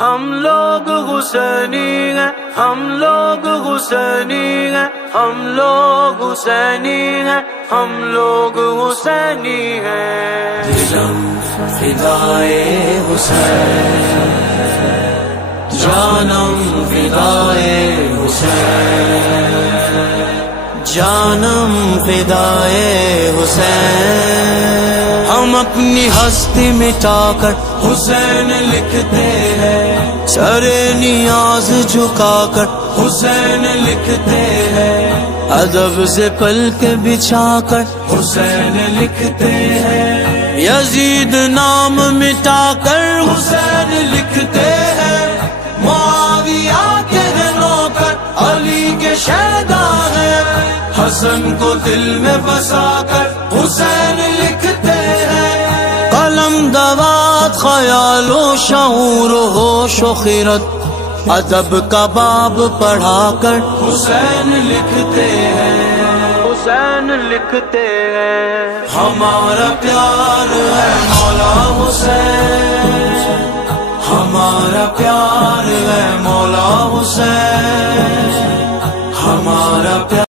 ہم لوگ حسینی ہیں، ہم لوگ حسینی ہیں، ہم لوگ حسینی ہیں، ہم لوگ حسینی ہیں۔ دلم فدائے حسین، جانم فدائے حسین، جانم فدائے حسین۔ ہم اپنی ہستی مٹا کر حسین لکھتے ہیں، سر نیاز جھکا کر حسین لکھتے ہیں، ادب سے پلک بچھا کر حسین لکھتے ہیں، یزید نام مٹا کر حسین لکھتے ہیں، معاویہ کے نوکر علی کے شیدا ہیں، حسن کو دل میں بسا کر حسین لکھتے ہیں، قلم دوات خیال و شعور و ہوش و خیرت ادب کا باب پڑھا کر حسین لکھتے ہیں، حسین لکھتے ہیں۔ ہمارا پیار ہے مولا حسین، ہمارا پیار ہے مولا حسین، ہمارا پیار